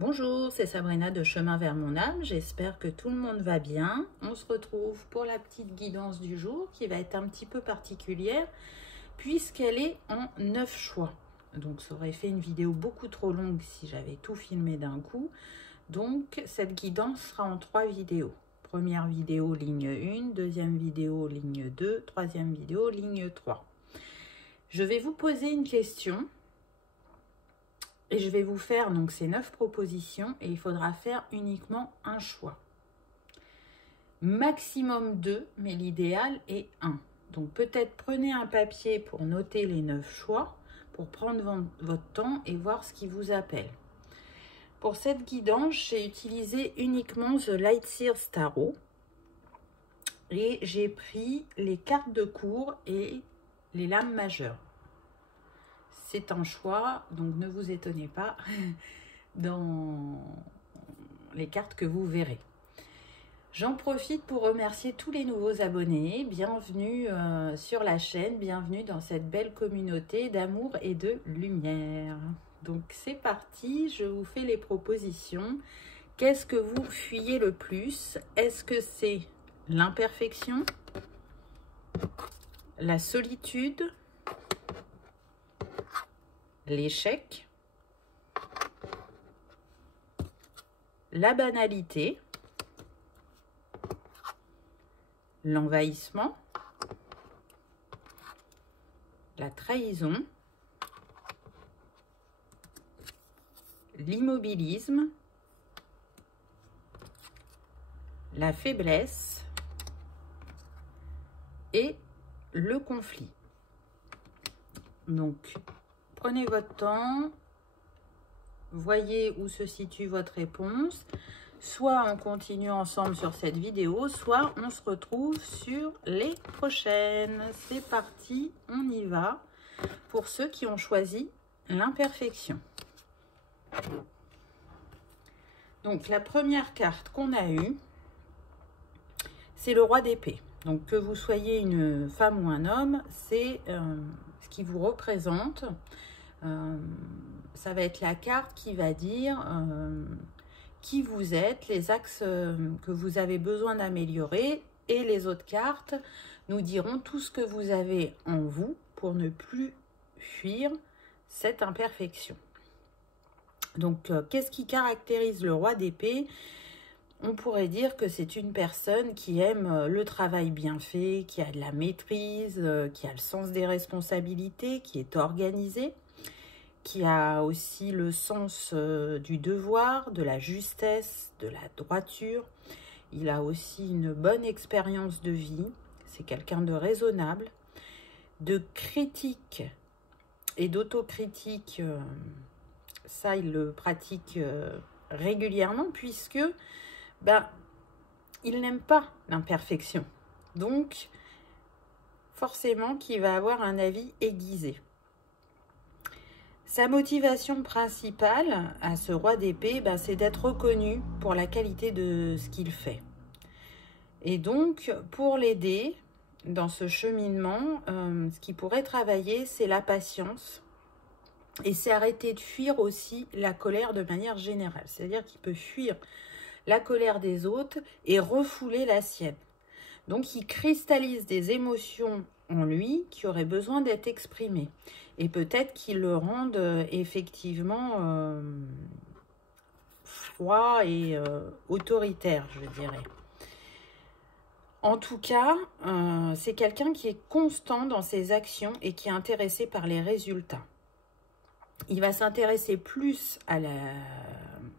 Bonjour, c'est Sabrina de Chemin vers mon âme. J'espère que tout le monde va bien. On se retrouve pour la petite guidance du jour qui va être un petit peu particulière puisqu'elle est en 9 choix. Donc ça aurait fait une vidéo beaucoup trop longue si j'avais tout filmé d'un coup. Donc cette guidance sera en 3 vidéos. Première vidéo ligne 1, deuxième vidéo ligne 2, troisième vidéo ligne 3. Je vais vous poser une question. Et je vais vous faire donc ces 9 propositions et il faudra faire uniquement un choix. Maximum 2, mais l'idéal est 1. Donc peut-être prenez un papier pour noter les 9 choix, pour prendre votre temps et voir ce qui vous appelle. Pour cette guidance, j'ai utilisé uniquement The Lightseers Tarot et j'ai pris les cartes de cour et les lames majeures. C'est un choix, donc ne vous étonnez pas dans les cartes que vous verrez. J'en profite pour remercier tous les nouveaux abonnés. Bienvenue sur la chaîne, bienvenue dans cette belle communauté d'amour et de lumière. Donc c'est parti, je vous fais les propositions. Qu'est-ce que vous fuyez le plus? Est-ce que c'est l'imperfection, la solitude, l'échec, la banalité, l'envahissement, la trahison, l'immobilisme, la faiblesse et le conflit. Donc, prenez votre temps, voyez où se situe votre réponse. Soit on continue ensemble sur cette vidéo, soit on se retrouve sur les prochaines. C'est parti, on y va. Pour ceux qui ont choisi l'imperfection. Donc la première carte qu'on a eue, c'est le roi d'épée. Donc que vous soyez une femme ou un homme, c'est ce qui vous représente. Ça va être la carte qui va dire qui vous êtes, les axes que vous avez besoin d'améliorer, et les autres cartes nous diront tout ce que vous avez en vous pour ne plus fuir cette imperfection. Donc qu'est-ce qui caractérise le roi d'épée? On pourrait dire que c'est une personne qui aime le travail bien fait, qui a de la maîtrise, qui a le sens des responsabilités, qui est organisée, qui a aussi le sens du devoir, de la justesse, de la droiture. Il a aussi une bonne expérience de vie. C'est quelqu'un de raisonnable, de critique et d'autocritique. Ça, il le pratique régulièrement puisque il n'aime pas l'imperfection. Donc, forcément qu'il va avoir un avis aiguisé. Sa motivation principale à ce roi d'épée, c'est d'être reconnu pour la qualité de ce qu'il fait. Et donc, pour l'aider dans ce cheminement, ce qui pourrait travailler, c'est la patience. Et c'est arrêter de fuir aussi la colère de manière générale. C'est-à-dire qu'il peut fuir la colère des autres et refouler la sienne. Donc, il cristallise des émotions en lui qui auraient besoin d'être exprimées. Et peut-être qu'il le rendent effectivement froid et autoritaire, je dirais. En tout cas, c'est quelqu'un qui est constant dans ses actions et qui est intéressé par les résultats. Il va s'intéresser plus à la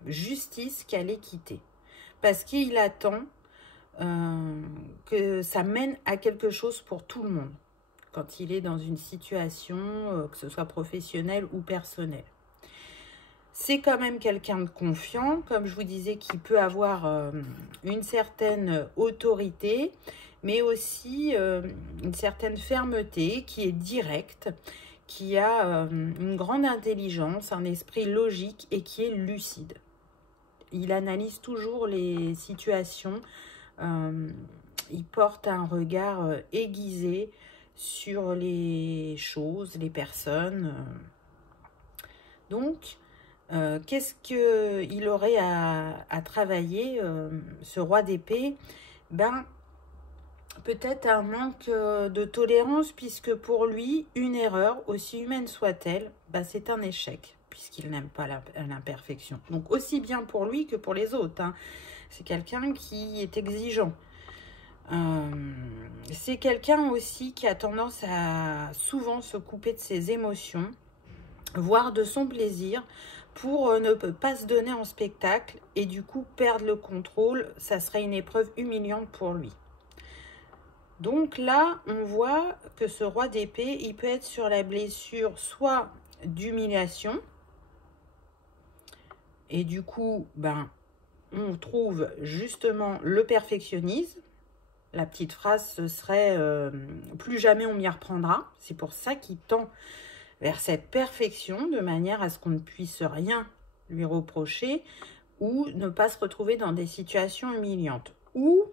justice qu'à l'équité. Parce qu'il attend que ça mène à quelque chose pour tout le monde. Quand il est dans une situation, que ce soit professionnelle ou personnelle. C'est quand même quelqu'un de confiant, comme je vous disais, qui peut avoir une certaine autorité, mais aussi une certaine fermeté, qui est directe, qui a une grande intelligence, un esprit logique et qui est lucide. Il analyse toujours les situations, il porte un regard aiguisé sur les choses, les personnes. Donc, Qu'est-ce qu'il aurait à travailler, ce roi d'épée? Ben, peut-être un manque de tolérance, puisque pour lui, une erreur, aussi humaine soit-elle, ben, c'est un échec, puisqu'il n'aime pas l'imperfection. Donc aussi bien pour lui que pour les autres, hein. C'est quelqu'un qui est exigeant. C'est quelqu'un aussi qui a tendance à souvent se couper de ses émotions, voire de son plaisir, pour ne pas se donner en spectacle et du coup perdre le contrôle. Ça serait une épreuve humiliante pour lui. Donc là, on voit que ce roi d'épée, il peut être sur la blessure soit d'humiliation, et du coup, ben, on trouve justement le perfectionnisme. La petite phrase, ce serait plus jamais on m'y reprendra. C'est pour ça qu'il tend vers cette perfection, de manière à ce qu'on ne puisse rien lui reprocher ou ne pas se retrouver dans des situations humiliantes. Ou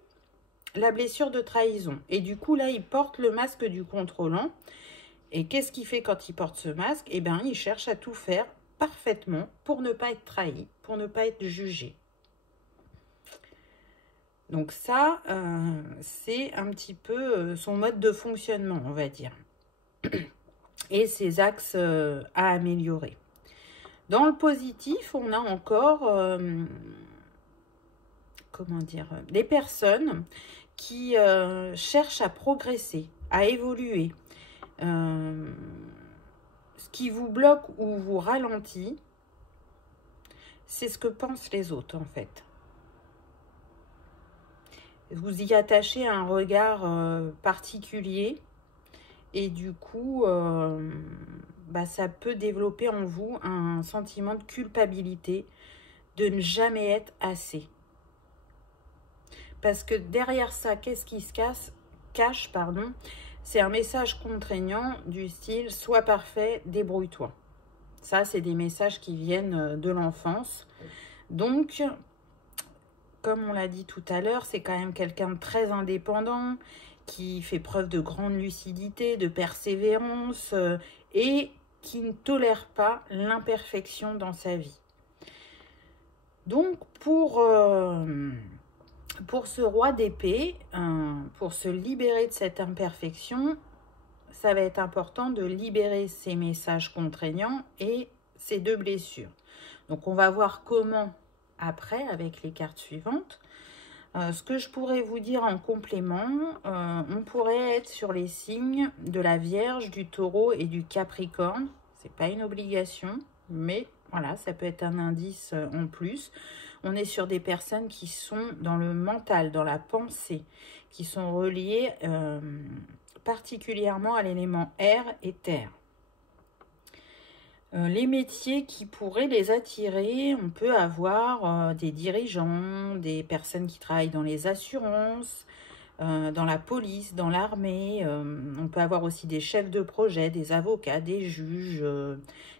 la blessure de trahison. Et du coup, là, il porte le masque du contrôlant. Et qu'est-ce qu'il fait quand il porte ce masque? Eh bien, il cherche à tout faire parfaitement pour ne pas être trahi, pour ne pas être jugé. Donc ça, c'est un petit peu son mode de fonctionnement, on va dire. Et ses axes à améliorer. Dans le positif, on a encore, comment dire, des personnes qui cherchent à progresser, à évoluer. Ce qui vous bloque ou vous ralentit, c'est ce que pensent les autres, en fait. Vous y attachez un regard particulier et du coup, bah, ça peut développer en vous un sentiment de culpabilité, de ne jamais être assez. Parce que derrière ça, qu'est-ce qui se cache, pardon, c'est un message contraignant du style « sois parfait, débrouille-toi ». Ça, c'est des messages qui viennent de l'enfance. Donc, comme on l'a dit tout à l'heure, c'est quand même quelqu'un de très indépendant, qui fait preuve de grande lucidité, de persévérance et qui ne tolère pas l'imperfection dans sa vie. Donc, pour ce roi d'épée, pour se libérer de cette imperfection, ça va être important de libérer ces messages contraignants et ces deux blessures. Donc, on va voir comment après avec les cartes suivantes. Ce que je pourrais vous dire en complément, on pourrait être sur les signes de la Vierge, du Taureau et du Capricorne. C'est pas une obligation, mais voilà, ça peut être un indice en plus. On est sur des personnes qui sont dans le mental, dans la pensée, qui sont reliées particulièrement à l'élément air et terre. Les métiers qui pourraient les attirer, on peut avoir des dirigeants, des personnes qui travaillent dans les assurances, dans la police, dans l'armée. On peut avoir aussi des chefs de projet, des avocats, des juges,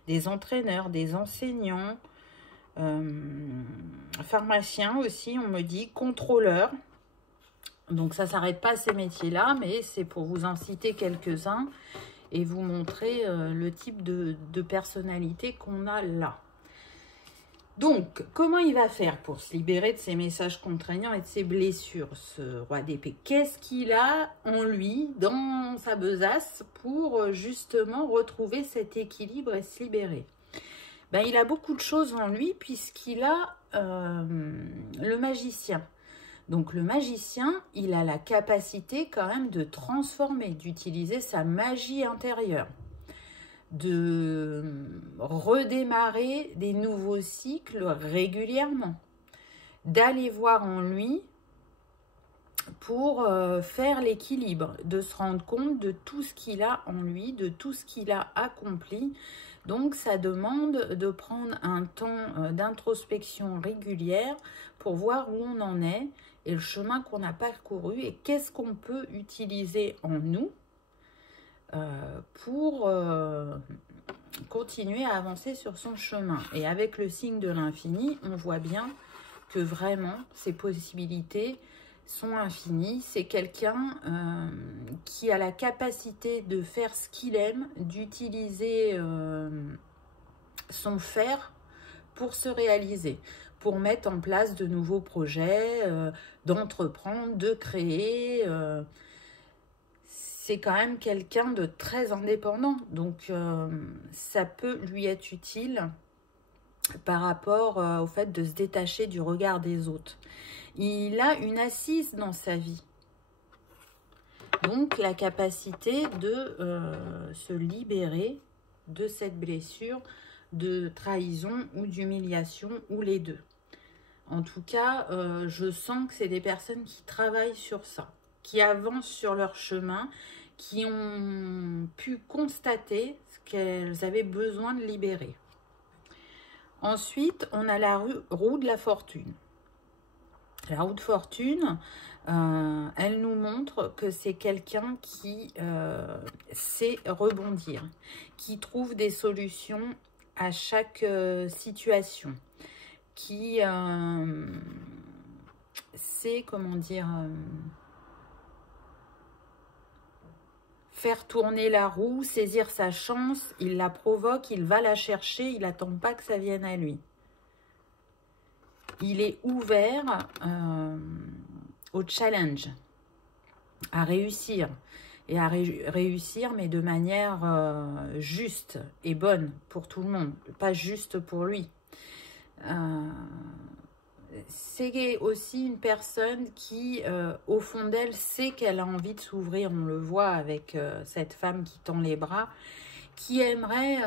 des entraîneurs, des enseignants, pharmaciens aussi, on me dit, contrôleurs. Donc ça ne s'arrête pas à ces métiers-là, mais c'est pour vous en citer quelques-uns et vous montrer le type de personnalité qu'on a là. Donc, comment il va faire pour se libérer de ses messages contraignants et de ses blessures, ce roi d'épée? Qu'est-ce qu'il a en lui, dans sa besace, pour justement retrouver cet équilibre et se libérer? Ben, il a beaucoup de choses en lui puisqu'il a le magicien. Donc le magicien, il a la capacité quand même de transformer, d'utiliser sa magie intérieure, de redémarrer des nouveaux cycles régulièrement, d'aller voir en lui pour faire l'équilibre, de se rendre compte de tout ce qu'il a en lui, de tout ce qu'il a accompli. Donc ça demande de prendre un temps d'introspection régulière pour voir où on en est et le chemin qu'on a parcouru et qu'est-ce qu'on peut utiliser en nous pour continuer à avancer sur son chemin. Et avec le signe de l'infini, on voit bien que vraiment ces possibilités sont infinies. C'est quelqu'un qui a la capacité de faire ce qu'il aime, d'utiliser son faire pour se réaliser, pour mettre en place de nouveaux projets, d'entreprendre, de créer. C'est quand même quelqu'un de très indépendant, donc ça peut lui être utile par rapport au fait de se détacher du regard des autres. Il a une assise dans sa vie. Donc, la capacité de se libérer de cette blessure de trahison ou d'humiliation, ou les deux. En tout cas, je sens que c'est des personnes qui travaillent sur ça, qui avancent sur leur chemin, qui ont pu constater ce qu'elles avaient besoin de libérer. Ensuite, on a la roue de la fortune. La roue de fortune, elle nous montre que c'est quelqu'un qui sait rebondir, qui trouve des solutions à chaque situation, qui sait, comment dire, faire tourner la roue, saisir sa chance, il la provoque, il va la chercher, il n'attend pas que ça vienne à lui. Il est ouvert au challenge, à réussir. Et à réussir, mais de manière juste et bonne pour tout le monde, pas juste pour lui. C'est aussi une personne qui, au fond d'elle, sait qu'elle a envie de s'ouvrir. On le voit avec cette femme qui tend les bras, qui aimerait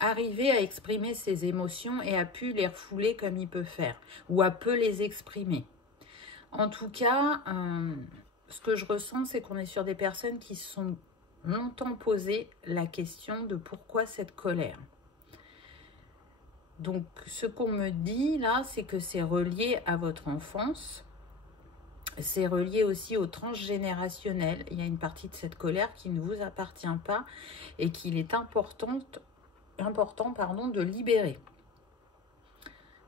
arriver à exprimer ses émotions et a pu les refouler comme il peut faire, ou a peu les exprimer. En tout cas, ce que je ressens, c'est qu'on est sur des personnes qui se sont longtemps posé la question de pourquoi cette colère. Donc, ce qu'on me dit là, c'est que c'est relié à votre enfance. C'est relié aussi au transgénérationnel. Il y a une partie de cette colère qui ne vous appartient pas et qu'il est important de libérer.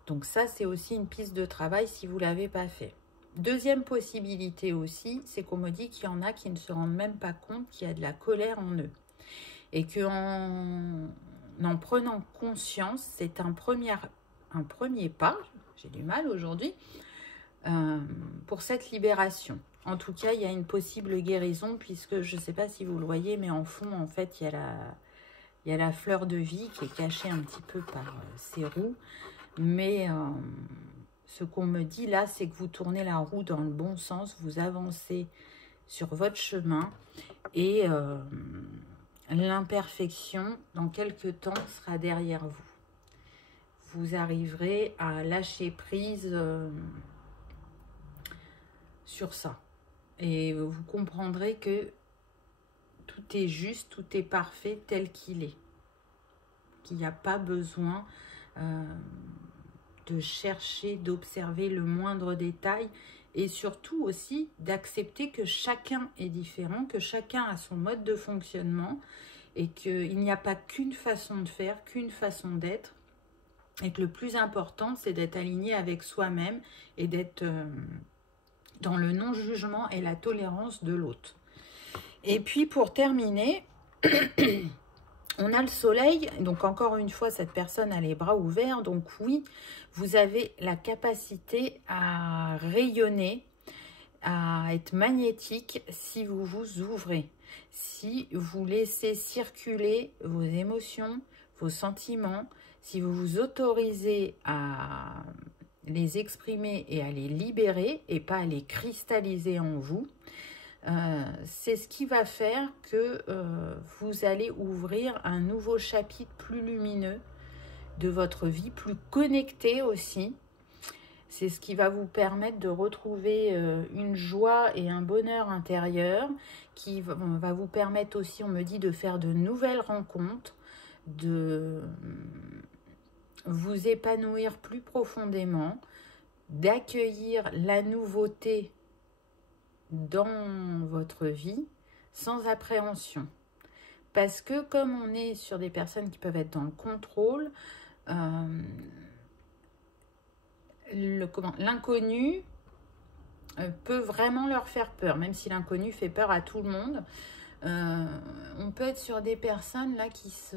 Donc ça, c'est aussi une piste de travail si vous ne l'avez pas fait. Deuxième possibilité aussi, c'est qu'on me dit qu'il y en a qui ne se rendent même pas compte qu'il y a de la colère en eux. Et qu'en prenant conscience, c'est un premier pas, j'ai du mal aujourd'hui, pour cette libération. En tout cas, il y a une possible guérison, puisque je ne sais pas si vous le voyez, mais en fond, en fait, il y a la fleur de vie qui est cachée un petit peu par ces roues. Mais ce qu'on me dit là, c'est que vous tournez la roue dans le bon sens, vous avancez sur votre chemin et l'imperfection, dans quelques temps, sera derrière vous. Vous arriverez à lâcher prise sur ça. Et vous comprendrez que tout est juste, tout est parfait tel qu'il est. Qu'il n'y a pas besoin de chercher, d'observer le moindre détail et surtout aussi d'accepter que chacun est différent, que chacun a son mode de fonctionnement et qu'il n'y a pas qu'une façon de faire, qu'une façon d'être et que le plus important, c'est d'être aligné avec soi-même et d'être dans le non-jugement et la tolérance de l'autre. Et puis pour terminer, on a le soleil, donc encore une fois, cette personne a les bras ouverts, donc oui, vous avez la capacité à rayonner, à être magnétique si vous vous ouvrez, si vous laissez circuler vos émotions, vos sentiments, si vous vous autorisez à les exprimer et à les libérer et pas à les cristalliser en vous. C'est ce qui va faire que vous allez ouvrir un nouveau chapitre plus lumineux de votre vie, plus connecté aussi. C'est ce qui va vous permettre de retrouver une joie et un bonheur intérieur qui va vous permettre aussi, on me dit, de faire de nouvelles rencontres, de vous épanouir plus profondément, d'accueillir la nouveauté dans votre vie sans appréhension. Parce que comme on est sur des personnes qui peuvent être dans le contrôle, l'inconnu peut vraiment leur faire peur, même si l'inconnu fait peur à tout le monde. On peut être sur des personnes là qui se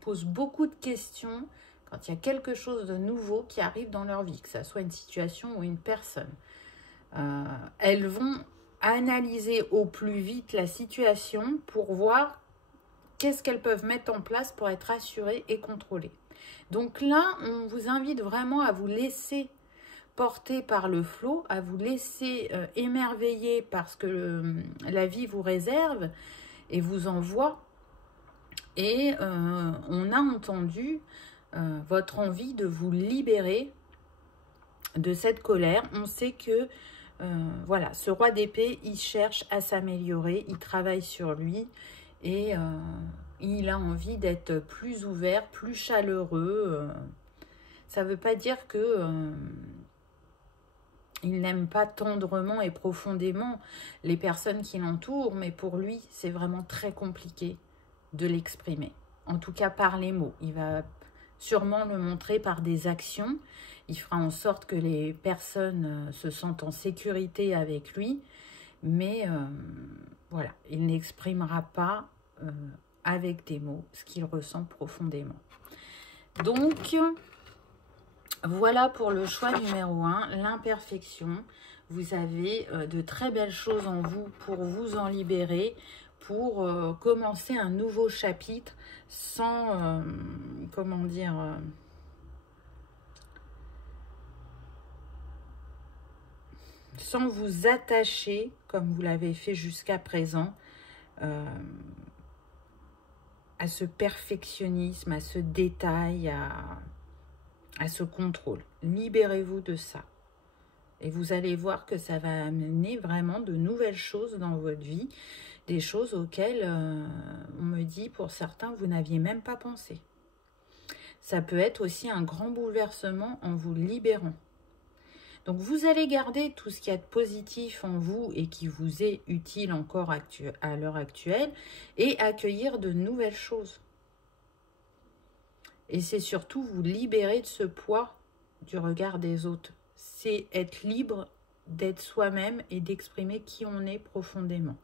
posent beaucoup de questions quand il y a quelque chose de nouveau qui arrive dans leur vie, que ce soit une situation ou une personne, elles vont analyser au plus vite la situation pour voir qu'est-ce qu'elles peuvent mettre en place pour être rassurées et contrôlées. Donc là, on vous invite vraiment à vous laisser porter par le flot, à vous laisser émerveiller par ce que la vie vous réserve et vous envoie. Et on a entendu votre envie de vous libérer de cette colère. On sait que voilà, ce roi d'épée, il cherche à s'améliorer, il travaille sur lui et il a envie d'être plus ouvert, plus chaleureux. Ça ne veut pas dire que il n'aime pas tendrement et profondément les personnes qui l'entourent, mais pour lui, c'est vraiment très compliqué de l'exprimer. En tout cas, par les mots. Il va sûrement le montrer par des actions. Il fera en sorte que les personnes se sentent en sécurité avec lui, mais voilà, il n'exprimera pas avec des mots ce qu'il ressent profondément. Donc, voilà pour le choix numéro 1, l'imperfection. Vous avez de très belles choses en vous pour vous en libérer, pour commencer un nouveau chapitre sans, comment dire, sans vous attacher, comme vous l'avez fait jusqu'à présent, à ce perfectionnisme, à ce détail, à ce contrôle. Libérez-vous de ça. Et vous allez voir que ça va amener vraiment de nouvelles choses dans votre vie, des choses auxquelles on me dit, pour certains, vous n'aviez même pas pensé. Ça peut être aussi un grand bouleversement en vous libérant. Donc, vous allez garder tout ce qu'il y a de positif en vous et qui vous est utile encore à l'heure actuelle et accueillir de nouvelles choses. Et c'est surtout vous libérer de ce poids du regard des autres. C'est être libre d'être soi-même et d'exprimer qui on est profondément.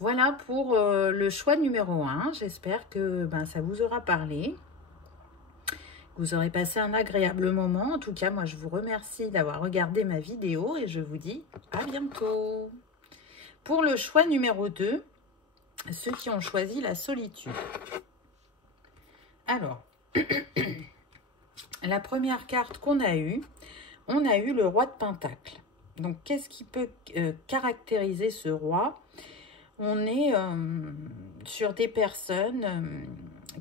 Voilà pour le choix numéro 1. J'espère que ça vous aura parlé. Vous aurez passé un agréable moment. En tout cas, moi, je vous remercie d'avoir regardé ma vidéo et je vous dis à bientôt. Pour le choix numéro 2, ceux qui ont choisi la solitude. Alors, la première carte qu'on a eue, on a eu le roi de Pentacle. Donc, qu'est-ce qui peut caractériser ce roi? On est sur des personnes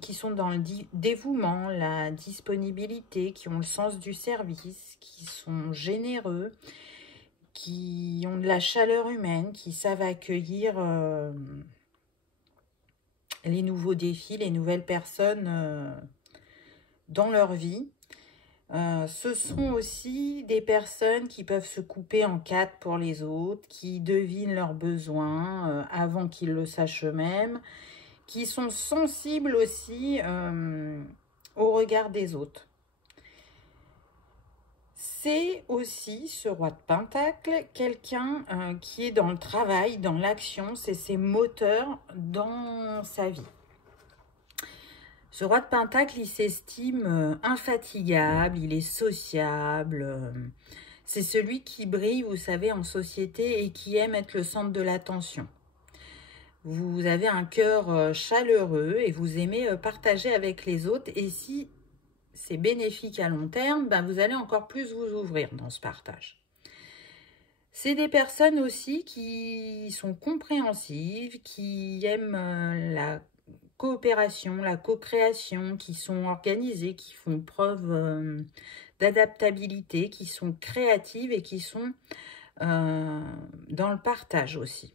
qui sont dans le dévouement, la disponibilité, qui ont le sens du service, qui sont généreux, qui ont de la chaleur humaine, qui savent accueillir les nouveaux défis, les nouvelles personnes dans leur vie. Ce sont aussi des personnes qui peuvent se couper en quatre pour les autres, qui devinent leurs besoins avant qu'ils le sachent eux-mêmes, qui sont sensibles aussi au regard des autres. C'est aussi, ce roi de Pentacle, quelqu'un qui est dans le travail, dans l'action, c'est ses moteurs dans sa vie. Ce roi de Pentacle, il s'estime infatigable, il est sociable. C'est celui qui brille, vous savez, en société et qui aime être le centre de l'attention. Vous avez un cœur chaleureux et vous aimez partager avec les autres. Et si c'est bénéfique à long terme, vous allez encore plus vous ouvrir dans ce partage. C'est des personnes aussi qui sont compréhensives, qui aiment la coopération, la co-création, qui sont organisées, qui font preuve d'adaptabilité, qui sont créatives et qui sont dans le partage aussi.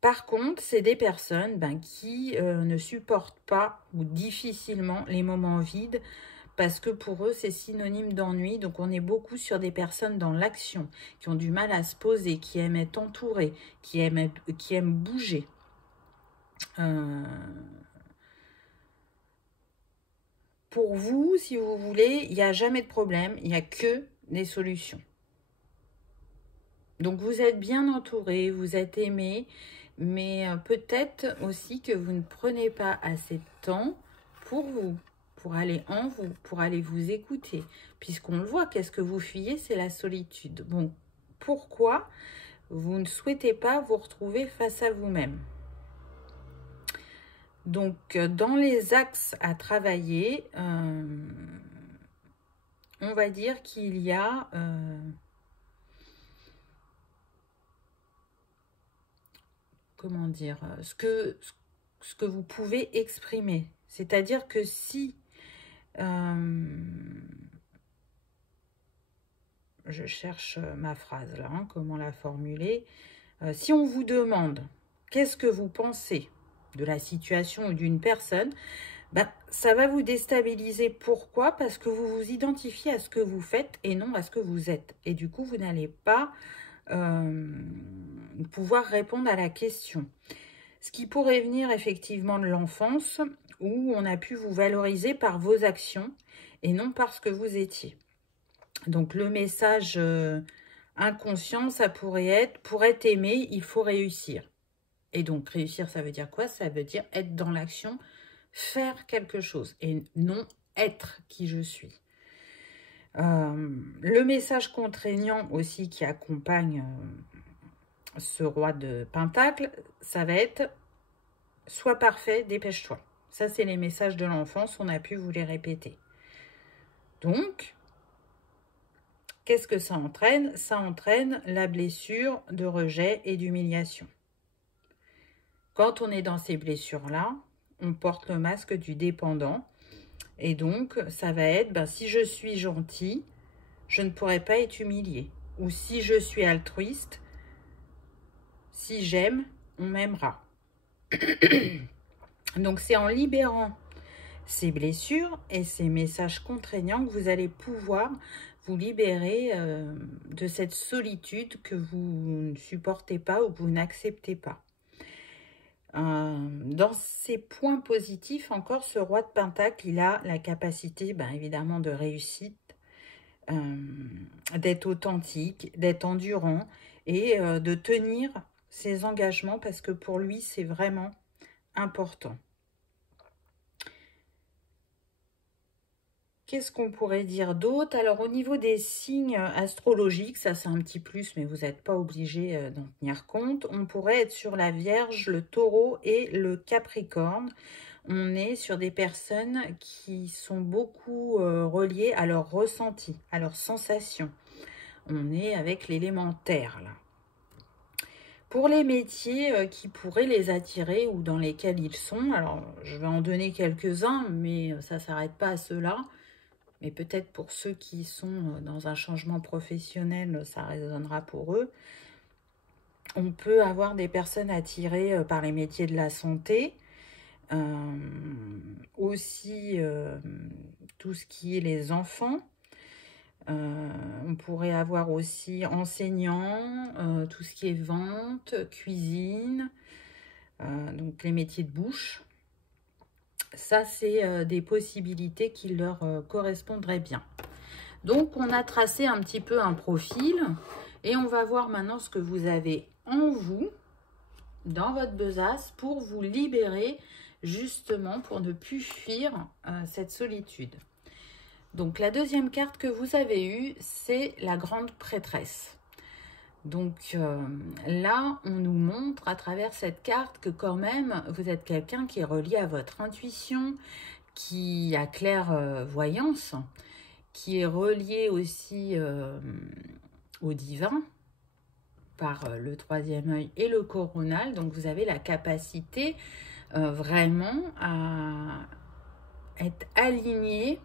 Par contre, c'est des personnes qui ne supportent pas ou difficilement les moments vides parce que pour eux, c'est synonyme d'ennui. Donc, on est beaucoup sur des personnes dans l'action qui ont du mal à se poser, qui aiment être entourées, qui aiment bouger. Pour vous, si vous voulez, il n'y a jamais de problème, il n'y a que des solutions. Donc, vous êtes bien entouré, vous êtes aimé, mais peut-être aussi que vous ne prenez pas assez de temps pour vous, pour aller en vous, pour aller vous écouter. Puisqu'on le voit, qu'est-ce que vous fuyez? C'est la solitude. Bon, pourquoi vous ne souhaitez pas vous retrouver face à vous-même? Donc, dans les axes à travailler, on va dire qu'il y a comment dire, ce que vous pouvez exprimer. C'est-à-dire que si je cherche ma phrase là, hein, comment la formuler. Si on vous demande qu'est-ce que vous pensez de la situation ou d'une personne, ben, ça va vous déstabiliser. Pourquoi? Parce que vous vous identifiez à ce que vous faites et non à ce que vous êtes. Et du coup, vous n'allez pas pouvoir répondre à la question. Ce qui pourrait venir effectivement de l'enfance, où on a pu vous valoriser par vos actions et non par ce que vous étiez. Donc le message inconscient, ça pourrait être, pour être aimé, il faut réussir. Et donc réussir, ça veut dire quoi? Ça veut dire être dans l'action, faire quelque chose et non être qui je suis. Le message contraignant aussi qui accompagne ce roi de Pentacle, ça va être « Sois parfait, dépêche-toi ». Ça, c'est les messages de l'enfance, on a pu vous les répéter. Donc, qu'est-ce que ça entraîne? Ça entraîne la blessure de rejet et d'humiliation. Quand on est dans ces blessures-là, on porte le masque du dépendant. Et donc, ça va être, ben, si je suis gentil, je ne pourrai pas être humilié. Ou si je suis altruiste, si j'aime, on m'aimera. Donc, c'est en libérant ces blessures et ces messages contraignants que vous allez pouvoir vous libérer de cette solitude que vous ne supportez pas ou que vous n'acceptez pas. Dans ses points positifs, encore, ce roi de Pentacle, il a la capacité, ben, évidemment, de réussite, d'être authentique, d'être endurant et de tenir ses engagements parce que pour lui, c'est vraiment important. Qu'est-ce qu'on pourrait dire d'autre? Alors, au niveau des signes astrologiques, ça c'est un petit plus, mais vous n'êtes pas obligé d'en tenir compte. On pourrait être sur la Vierge, le Taureau et le Capricorne. On est sur des personnes qui sont beaucoup reliées à leur ressenti, à leurs sensations. On est avec l'élément terre, là. Pour les métiers qui pourraient les attirer ou dans lesquels ils sont, alors je vais en donner quelques-uns, mais ça ne s'arrête pas à ceux-là. Mais peut-être pour ceux qui sont dans un changement professionnel, ça résonnera pour eux. On peut avoir des personnes attirées par les métiers de la santé. Aussi, tout ce qui est les enfants. On pourrait avoir aussi enseignants, tout ce qui est vente, cuisine, donc les métiers de bouche. Ça, c'est des possibilités qui leur correspondraient bien. Donc, on a tracé un petit peu un profil et on va voir maintenant ce que vous avez en vous, dans votre besace, pour vous libérer, justement, pour ne plus fuir cette solitude. Donc, la deuxième carte que vous avez eue, c'est la grande prêtresse. Donc là, on nous montre à travers cette carte que quand même, vous êtes quelqu'un qui est relié à votre intuition, qui a clairvoyance, qui est relié aussi au divin, par le troisième œil et le coronal. Donc vous avez la capacité vraiment à être aligné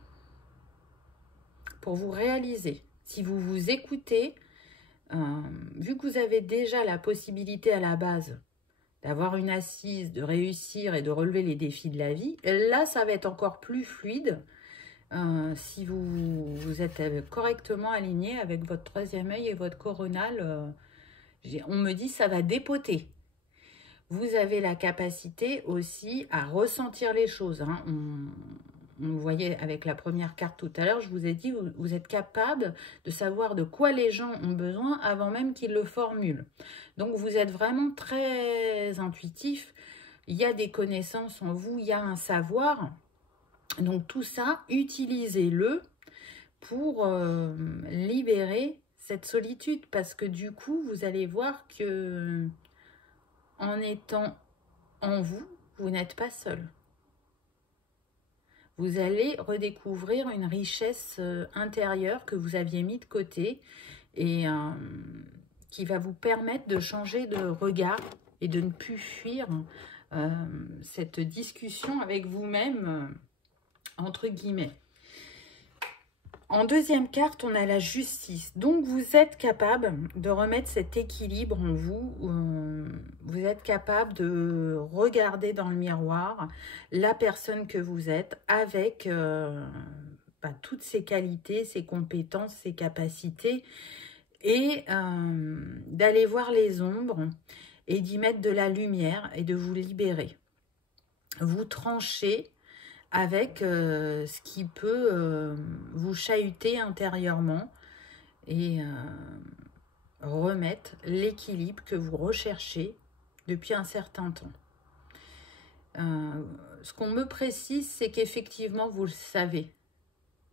pour vous réaliser. Si vous vous écoutez, vu que vous avez déjà la possibilité à la base d'avoir une assise, de réussir et de relever les défis de la vie, là, ça va être encore plus fluide si vous êtes correctement aligné avec votre troisième œil et votre coronal. On me dit ça va dépoter. Vous avez la capacité aussi à ressentir les choses. Hein. On voyait avec la première carte tout à l'heure, je vous ai dit, vous êtes capable de savoir de quoi les gens ont besoin avant même qu'ils le formulent. Donc, vous êtes vraiment très intuitif. Il y a des connaissances en vous, il y a un savoir. Donc tout ça, utilisez-le pour libérer cette solitude, parce que du coup, vous allez voir que en étant en vous, vous n'êtes pas seul. Vous allez redécouvrir une richesse intérieure que vous aviez mis de côté et qui va vous permettre de changer de regard et de ne plus fuir cette discussion avec vous-même, entre guillemets. En deuxième carte, on a la justice. Donc, vous êtes capable de remettre cet équilibre en vous. Vous êtes capable de regarder dans le miroir la personne que vous êtes avec toutes ses qualités, ses compétences, ses capacités et d'aller voir les ombres et d'y mettre de la lumière et de vous libérer. Vous tranchez avec ce qui peut vous chahuter intérieurement et remettre l'équilibre que vous recherchez depuis un certain temps. Ce qu'on me précise, c'est qu'effectivement, vous le savez.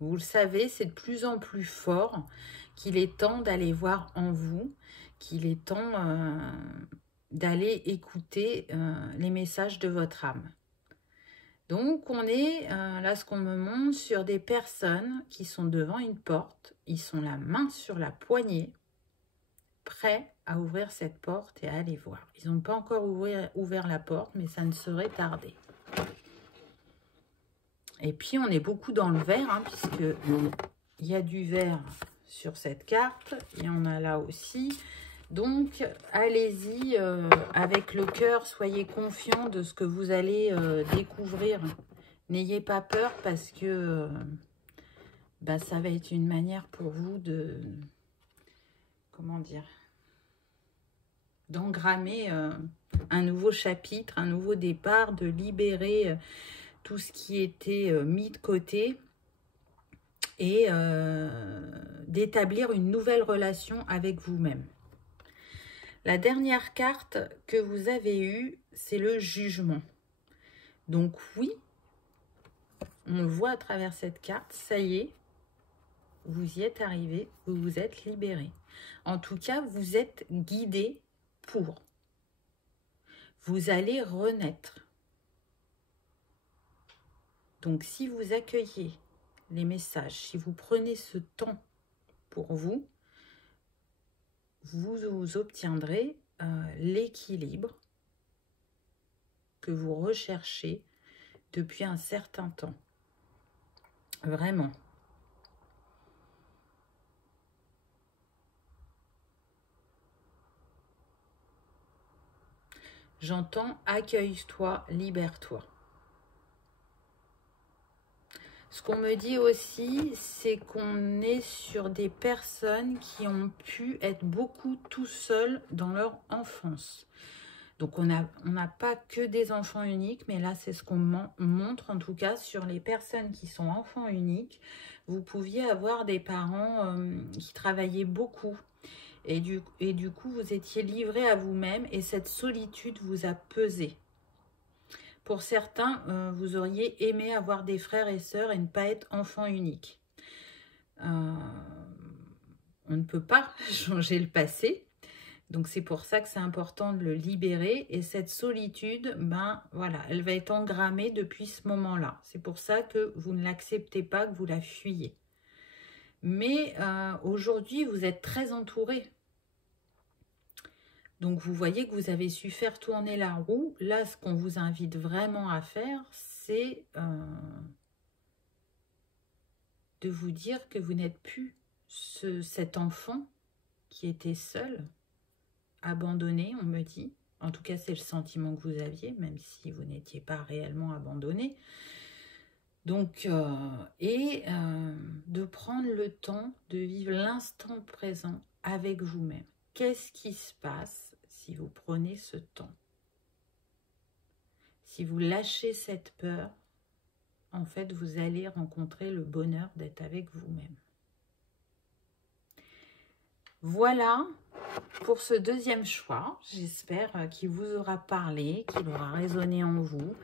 Vous le savez, c'est de plus en plus fort qu'il est temps d'aller voir en vous, qu'il est temps d'aller écouter les messages de votre âme. Donc, on est, là, ce qu'on me montre, sur des personnes qui sont devant une porte. Ils sont la main sur la poignée, prêts à ouvrir cette porte et à aller voir. Ils n'ont pas encore ouvert la porte, mais ça ne saurait tarder. Et puis, on est beaucoup dans le vert, hein, puisqu'il y a du vert sur cette carte. Il y en a là aussi. Donc, allez-y avec le cœur, soyez confiants de ce que vous allez découvrir. N'ayez pas peur parce que ça va être une manière pour vous de, comment dire, d'engrammer un nouveau chapitre, un nouveau départ, de libérer tout ce qui était mis de côté et d'établir une nouvelle relation avec vous-même. La dernière carte que vous avez eue, c'est le jugement. Donc oui, on le voit à travers cette carte, ça y est, vous y êtes arrivé, vous vous êtes libéré. En tout cas, vous êtes guidé pour. Vous allez renaître. Donc si vous accueillez les messages, si vous prenez ce temps pour vous, vous obtiendrez l'équilibre que vous recherchez depuis un certain temps. Vraiment. J'entends accueille-toi, libère-toi. Ce qu'on me dit aussi, c'est qu'on est sur des personnes qui ont pu être beaucoup tout seuls dans leur enfance. Donc, on n'a pas que des enfants uniques, mais là, c'est ce qu'on montre, en tout cas, sur les personnes qui sont enfants uniques. Vous pouviez avoir des parents qui travaillaient beaucoup. Et du coup, vous étiez livré à vous-même et cette solitude vous a pesé. Pour certains, vous auriez aimé avoir des frères et sœurs et ne pas être enfant unique. On ne peut pas changer le passé. Donc, c'est pour ça que c'est important de le libérer. Et cette solitude, voilà, elle va être engrammée depuis ce moment-là. C'est pour ça que vous ne l'acceptez pas, que vous la fuyez. Mais aujourd'hui, vous êtes très entouré. Donc, vous voyez que vous avez su faire tourner la roue. Là, ce qu'on vous invite vraiment à faire, c'est de vous dire que vous n'êtes plus cet enfant qui était seul, abandonné, on me dit. En tout cas, c'est le sentiment que vous aviez, même si vous n'étiez pas réellement abandonné. Donc, de prendre le temps de vivre l'instant présent avec vous-même. Qu'est-ce qui se passe si vous prenez ce temps? Si vous lâchez cette peur, en fait, vous allez rencontrer le bonheur d'être avec vous-même. Voilà pour ce deuxième choix. J'espère qu'il vous aura parlé, qu'il aura résonné en vous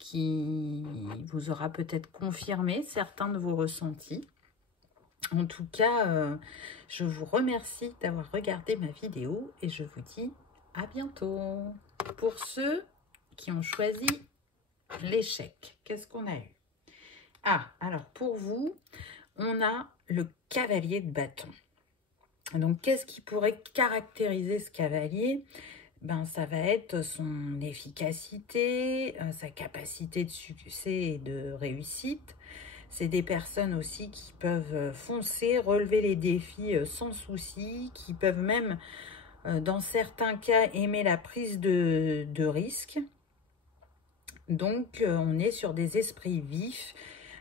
qui vous aura peut-être confirmé certains de vos ressentis. En tout cas, je vous remercie d'avoir regardé ma vidéo et je vous dis à bientôt. Pour ceux qui ont choisi l'échec, qu'est-ce qu'on a eu? Ah, alors pour vous, on a le cavalier de bâton. Donc, qu'est-ce qui pourrait caractériser ce cavalier? Ben, ça va être son efficacité, sa capacité de succès et de réussite. C'est des personnes aussi qui peuvent foncer, relever les défis sans souci, qui peuvent même, dans certains cas, aimer la prise de risque. Donc, on est sur des esprits vifs,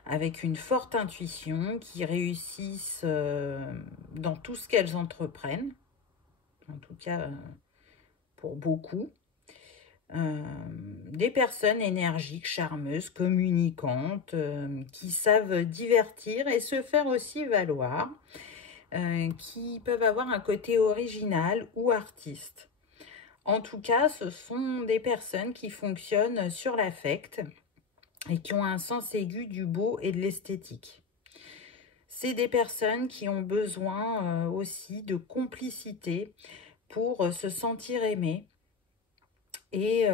avec une forte intuition, qui réussissent dans tout ce qu'elles entreprennent, en tout cas pour beaucoup. Des personnes énergiques, charmeuses, communicantes, qui savent divertir et se faire aussi valoir, qui peuvent avoir un côté original ou artiste. En tout cas, ce sont des personnes qui fonctionnent sur l'affect et qui ont un sens aigu du beau et de l'esthétique. C'est des personnes qui ont besoin aussi de complicité pour se sentir aimées. Et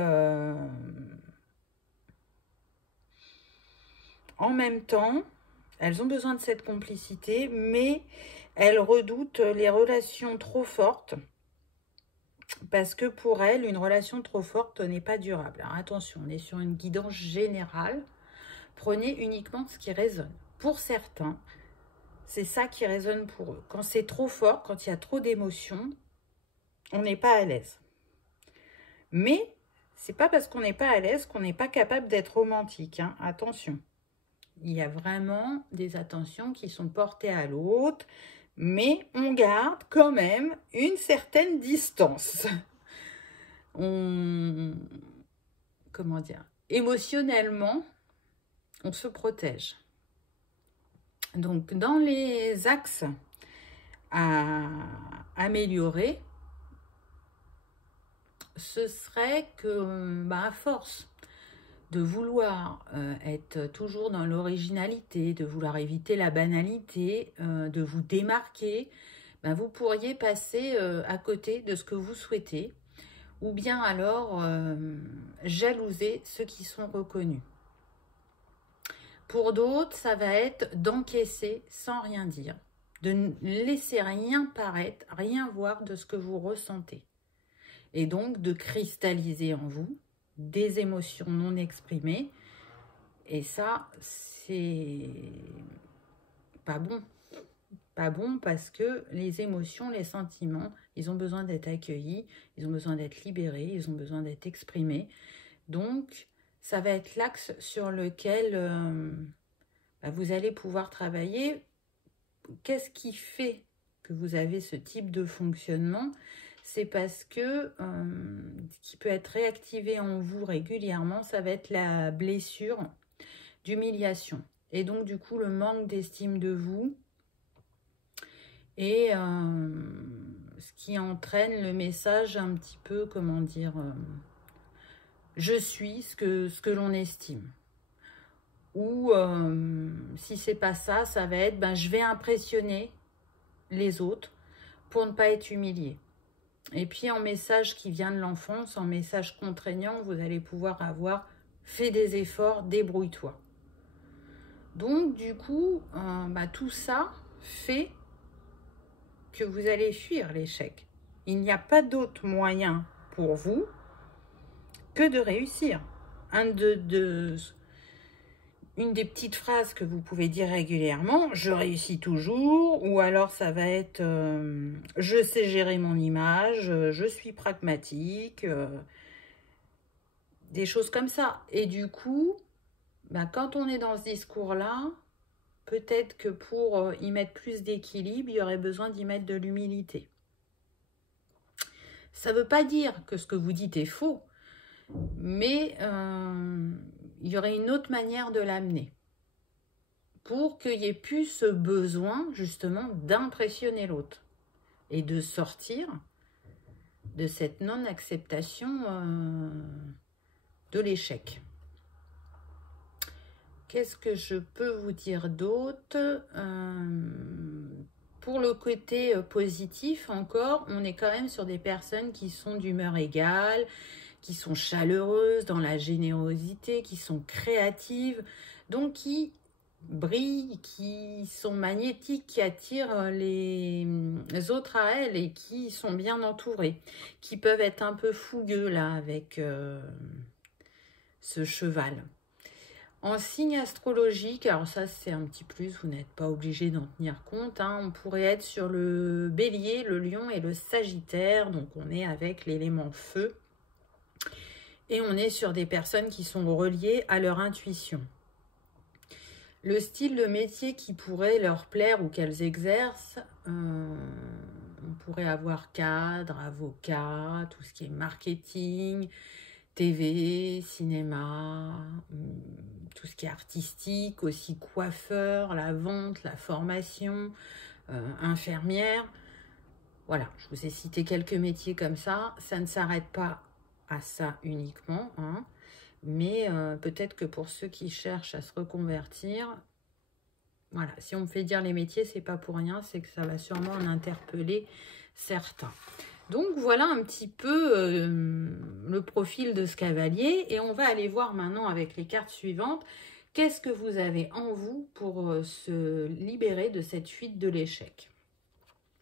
en même temps, elles ont besoin de cette complicité, mais elles redoutent les relations trop fortes, parce que pour elles, une relation trop forte n'est pas durable. Alors attention, on est sur une guidance générale. Prenez uniquement ce qui résonne. Pour certains, c'est ça qui résonne pour eux. Quand c'est trop fort, quand il y a trop d'émotions, on n'est pas à l'aise. Mais c'est pas parce qu'on n'est pas à l'aise qu'on n'est pas capable d'être romantique, hein. Attention. Il y a vraiment des attentions qui sont portées à l'autre, mais on garde quand même une certaine distance. Comment dire? Émotionnellement, on se protège. Donc, dans les axes à améliorer, ce serait que, à force de vouloir être toujours dans l'originalité, de vouloir éviter la banalité, de vous démarquer, vous pourriez passer à côté de ce que vous souhaitez, ou bien alors jalouser ceux qui sont reconnus. Pour d'autres, ça va être d'encaisser sans rien dire, de ne laisser rien paraître, rien voir de ce que vous ressentez. Et donc de cristalliser en vous des émotions non exprimées. Et ça, c'est pas bon. Pas bon parce que les émotions, les sentiments, ils ont besoin d'être accueillis, ils ont besoin d'être libérés, ils ont besoin d'être exprimés. Donc, ça va être l'axe sur lequel vous allez pouvoir travailler. Qu'est-ce qui fait que vous avez ce type de fonctionnement? C'est parce que ce qui peut être réactivé en vous régulièrement, ça va être la blessure d'humiliation. Et donc, du coup, le manque d'estime de vous. Et ce qui entraîne le message un petit peu, comment dire, je suis ce que l'on estime. Ou si c'est pas ça, ça va être, je vais impressionner les autres pour ne pas être humilié. Et puis en message qui vient de l'enfance, en message contraignant, vous allez pouvoir avoir fait des efforts, débrouille-toi. Donc du coup, tout ça fait que vous allez fuir l'échec. Il n'y a pas d'autre moyen pour vous que de réussir. Une des petites phrases que vous pouvez dire régulièrement, je réussis toujours, ou alors ça va être je sais gérer mon image, je suis pragmatique, des choses comme ça. Et du coup, quand on est dans ce discours-là, peut-être que pour y mettre plus d'équilibre, il y aurait besoin d'y mettre de l'humilité. Ça ne veut pas dire que ce que vous dites est faux, mais il y aurait une autre manière de l'amener pour qu'il n'y ait plus ce besoin justement d'impressionner l'autre et de sortir de cette non-acceptation de l'échec. Qu'est-ce que je peux vous dire d'autre? Pour le côté positif encore, on est quand même sur des personnes qui sont d'humeur égale, qui sont chaleureuses, dans la générosité, qui sont créatives, donc qui brillent, qui sont magnétiques, qui attirent les autres à elles et qui sont bien entourées, qui peuvent être un peu fougueux là avec ce cheval. En signe astrologique, alors ça c'est un petit plus, vous n'êtes pas obligé d'en tenir compte, hein, on pourrait être sur le bélier, le lion et le sagittaire, donc on est avec l'élément feu. Et on est sur des personnes qui sont reliées à leur intuition. Le style de métier qui pourrait leur plaire ou qu'elles exercent, on pourrait avoir cadre, avocat, tout ce qui est marketing, TV, cinéma, tout ce qui est artistique, aussi coiffeur, la vente, la formation, infirmière. Voilà, je vous ai cité quelques métiers comme ça. Ça ne s'arrête pas à ça uniquement, hein. Mais peut-être que pour ceux qui cherchent à se reconvertir, voilà, si on me fait dire les métiers, c'est pas pour rien, c'est que ça va sûrement en interpeller certains. Donc voilà un petit peu le profil de ce cavalier et on va aller voir maintenant avec les cartes suivantes qu'est-ce que vous avez en vous pour se libérer de cette fuite de l'échec.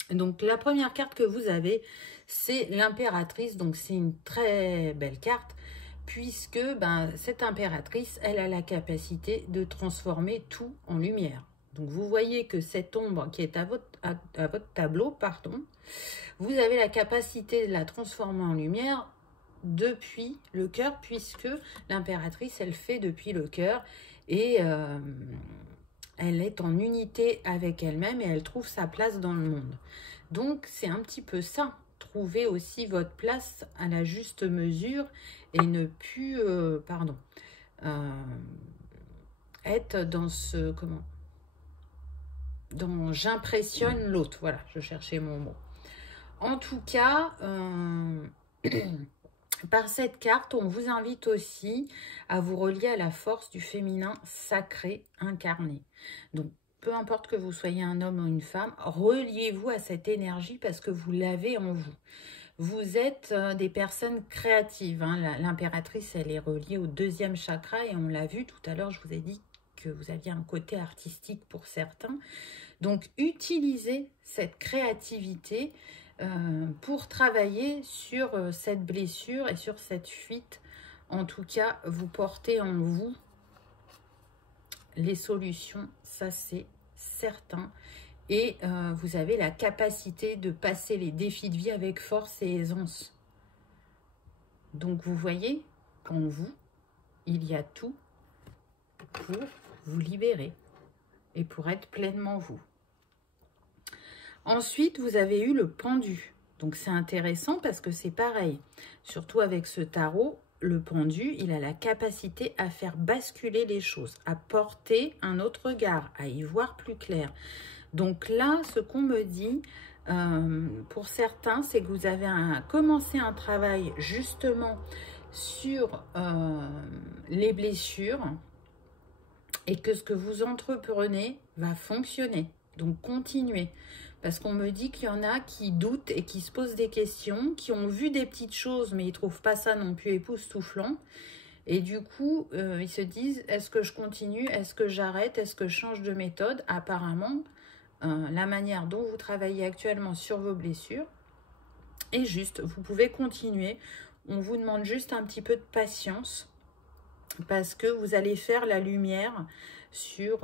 Donc la première carte que vous avez, c'est l'impératrice, donc c'est une très belle carte puisque cette impératrice, elle a la capacité de transformer tout en lumière. Donc vous voyez que cette ombre qui est à votre tableau, pardon, vous avez la capacité de la transformer en lumière depuis le cœur, puisque l'impératrice, elle fait depuis le cœur et elle est en unité avec elle-même et elle trouve sa place dans le monde. Donc c'est un petit peu ça, trouver aussi votre place à la juste mesure et ne plus, être dans ce, dans j'impressionne l'autre, voilà, je cherchais mon mot. En tout cas, par cette carte, on vous invite aussi à vous relier à la force du féminin sacré incarné. Donc, peu importe que vous soyez un homme ou une femme, reliez-vous à cette énergie parce que vous l'avez en vous. Vous êtes des personnes créatives, hein. L'impératrice, elle est reliée au 2e chakra et on l'a vu tout à l'heure, je vous ai dit que vous aviez un côté artistique pour certains. Donc, utilisez cette créativité pour travailler sur cette blessure et sur cette fuite. En tout cas, vous portez en vous les solutions, ça c'est certain. Et vous avez la capacité de passer les défis de vie avec force et aisance. Donc vous voyez qu'en vous, il y a tout pour vous libérer et pour être pleinement vous. Ensuite, vous avez eu le pendu. Donc, c'est intéressant parce que c'est pareil. Surtout avec ce tarot, le pendu, il a la capacité à faire basculer les choses, à porter un autre regard, à y voir plus clair. Donc là, ce qu'on me dit, pour certains, c'est que vous avez commencé un travail justement sur les blessures et que ce que vous entreprenez va fonctionner. Donc, continuez. Parce qu'on me dit qu'il y en a qui doutent et qui se posent des questions, qui ont vu des petites choses, mais ils ne trouvent pas ça non plus époustouflant. Et du coup, ils se disent, est-ce que je continue? Est-ce que j'arrête? Est-ce que je change de méthode? Apparemment, la manière dont vous travaillez actuellement sur vos blessures est juste. Vous pouvez continuer. On vous demande juste un petit peu de patience parce que vous allez faire la lumière sur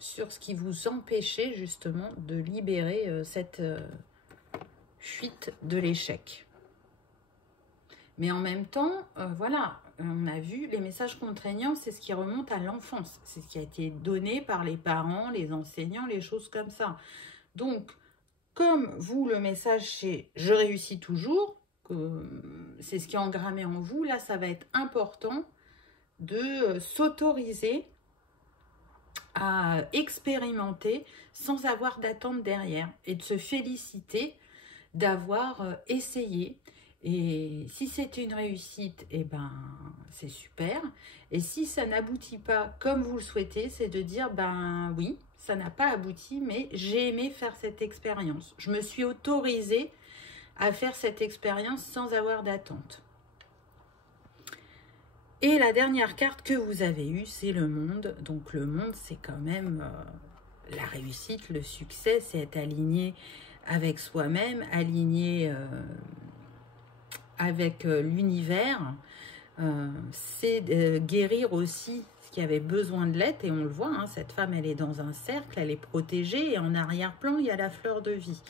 ce qui vous empêchait justement de libérer cette fuite de l'échec. Mais en même temps, voilà, on a vu les messages contraignants, c'est ce qui remonte à l'enfance. C'est ce qui a été donné par les parents, les enseignants, les choses comme ça. Donc, comme vous, le message c'est « je réussis toujours », c'est ce qui est engrammé en vous, là, ça va être important de s'autoriser à expérimenter sans avoir d'attente derrière et de se féliciter d'avoir essayé Et si c'est une réussite, eh ben, c'est super. Et si ça n'aboutit pas comme vous le souhaitez, c'est de dire, ben oui, ça n'a pas abouti, mais j'ai aimé faire cette expérience. Je me suis autorisée à faire cette expérience sans avoir d'attente. Et la dernière carte que vous avez eue, c'est le monde. Donc le monde, c'est quand même la réussite, le succès, c'est être aligné avec soi-même, aligné avec l'univers. C'est guérir aussi ce qui avait besoin de l'être. Et on le voit, hein, cette femme, elle est dans un cercle, elle est protégée. Et en arrière-plan, il y a la fleur de vie.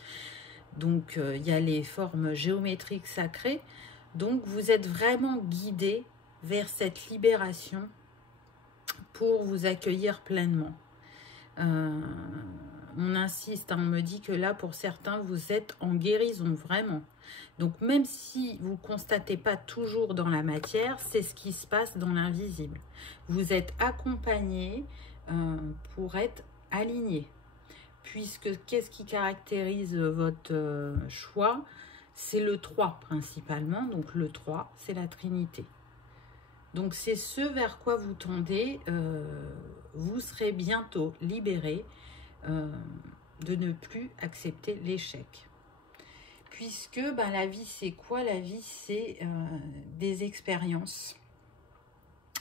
Donc, il y a les formes géométriques sacrées. Donc, vous êtes vraiment guidé vers cette libération pour vous accueillir pleinement. On insiste, hein, on me dit que là, pour certains, vous êtes en guérison, vraiment. Donc, même si vous ne constatez pas toujours dans la matière, c'est ce qui se passe dans l'invisible. Vous êtes accompagné pour être aligné. Puisque, qu'est-ce qui caractérise votre choix? C'est le 3 principalement. Donc, le 3, c'est la Trinité. Donc, c'est ce vers quoi vous tendez. Vous serez bientôt libéré de ne plus accepter l'échec. Puisque ben, la vie, c'est quoi? La vie, c'est des expériences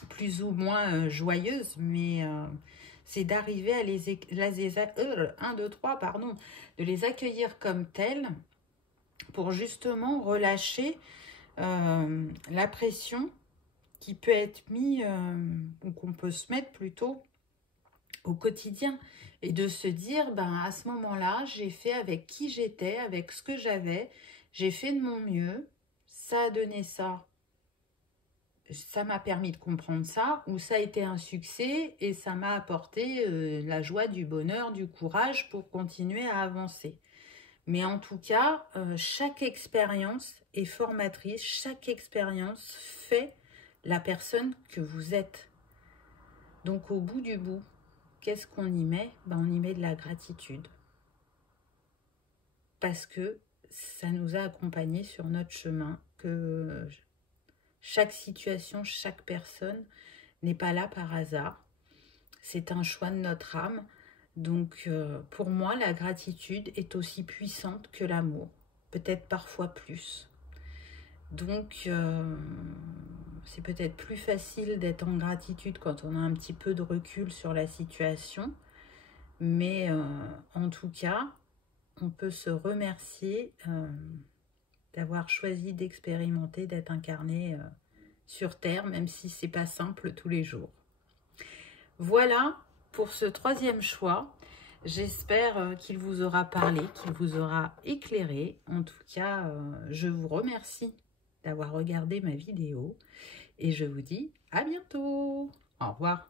plus ou moins joyeuses, mais c'est d'arriver à de les accueillir comme telles pour justement relâcher la pression qui peut être mise, ou qu'on peut se mettre plutôt au quotidien, et de se dire, ben, à ce moment-là, j'ai fait avec qui j'étais, avec ce que j'avais, j'ai fait de mon mieux, ça a donné ça, ça m'a permis de comprendre ça, ou ça a été un succès et ça m'a apporté la joie, du bonheur, du courage pour continuer à avancer. Mais en tout cas, chaque expérience est formatrice, chaque expérience fait la personne que vous êtes. Donc au bout du bout, qu'est-ce qu'on y met? Ben, on y met de la gratitude. Parce que ça nous a accompagnés sur notre chemin, que chaque situation, chaque personne n'est pas là par hasard. C'est un choix de notre âme. Donc pour moi, la gratitude est aussi puissante que l'amour. Peut-être parfois plus. Donc c'est peut-être plus facile d'être en gratitude quand on a un petit peu de recul sur la situation. Mais en tout cas, on peut se remercier d'avoir choisi d'expérimenter, d'être incarné sur Terre, même si c'est pas simple tous les jours. Voilà pour ce troisième choix. J'espère qu'il vous aura parlé, qu'il vous aura éclairé. En tout cas, je vous remercie d'avoir regardé ma vidéo et je vous dis à bientôt. Au revoir.